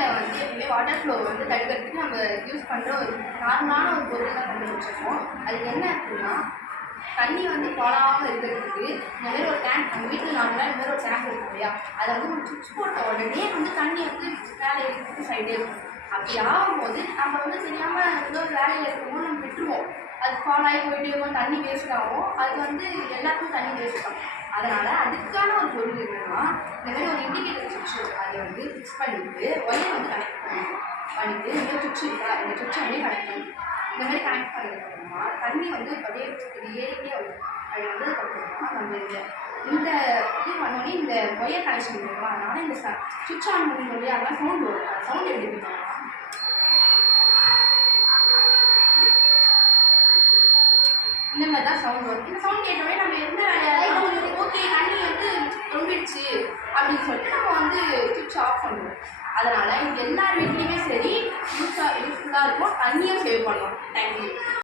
வீட்டில் வந்து எப்பவுமே வாட்டர் ஃப்ளோ வந்து தடுக்கிறதுக்கு நம்ம யூஸ் பண்ணுற ஒரு நார்மலான ஒரு பொருள் தான் கண்டுபிடிச்சிருக்கோம். அதுக்கு என்ன அப்படின்னா, தண்ணி வந்து போடாமல் இருக்கிறதுக்கு இந்த மாதிரி ஒரு டேங்க், நம்ம வீட்டில் நார்மலாக இந்த மாதிரி ஒரு டேங்க் இருக்கும் இல்லையா, அதை வந்து நம்ம சுவிட்ச் போட்ட உடனே வந்து தண்ணி வந்து மேலே இருக்கிறது சைடே இருக்கும். அப்படி ஆகும்போது நம்ம வந்து தெரியாமல் ஏதோ ஒரு வேலையில் இருக்கணும் நம்ம விட்டுருவோம். அது ஃபால் ஆகி போயிட்டு இருக்கும், தண்ணி வேஸ்ட் ஆகும். அது வந்து எல்லாருக்கும் தண்ணி வேஸ்ட் ஆகும். அதனால் அதுக்கான ஒரு பொருள் என்னன்னா, இந்த மாதிரி ஒரு இண்டிகேட்டர் சுவிட்ச் அதை வந்து ஃபிக்ஸ் பண்ணிவிட்டு ஒயர் வந்து கனெக்ட் பண்ணிவிட்டு இந்த சுவிட்ச் இருக்கா, இந்த சுவிட்ச் அப்படியே கனெக்ட் பண்ணி இந்த மாதிரி கனெக்ட் பண்ணதுக்கப்புறமா தண்ணி வந்து அப்படியே ஏறிட்டே வரும். அது வந்ததுக்கப்புறமா நம்ம இந்த இது பண்ணோடனே இந்த ஒயர் கனெக்ஷன் இருக்குங்களா, அதனால் இந்த சுவிட்ச் ஆன் பண்ணி இல்லையா, அதெல்லாம் சவுண்ட் வரும். சவுண்ட் எப்படி இருக்குன்னா, இந்த மாதிரி தான் சவுண்ட் வரும். இந்த சவுண்ட் கேட்டோடனே நம்ம எந்த வேலையாக ஓகே தண்ணி வந்து ரொம்பிடுச்சு அப்படின்னு சொல்லிட்டு நம்ம வந்து சுவிட்ச் ஆஃப் பண்ணுவோம். அதனால் இது எல்லார் வீட்லேயுமே சரி யூஸ்ஃபுல்லாக இருக்கும், தண்ணியும் சேவ் பண்ணலாம். தேங்க்யூ.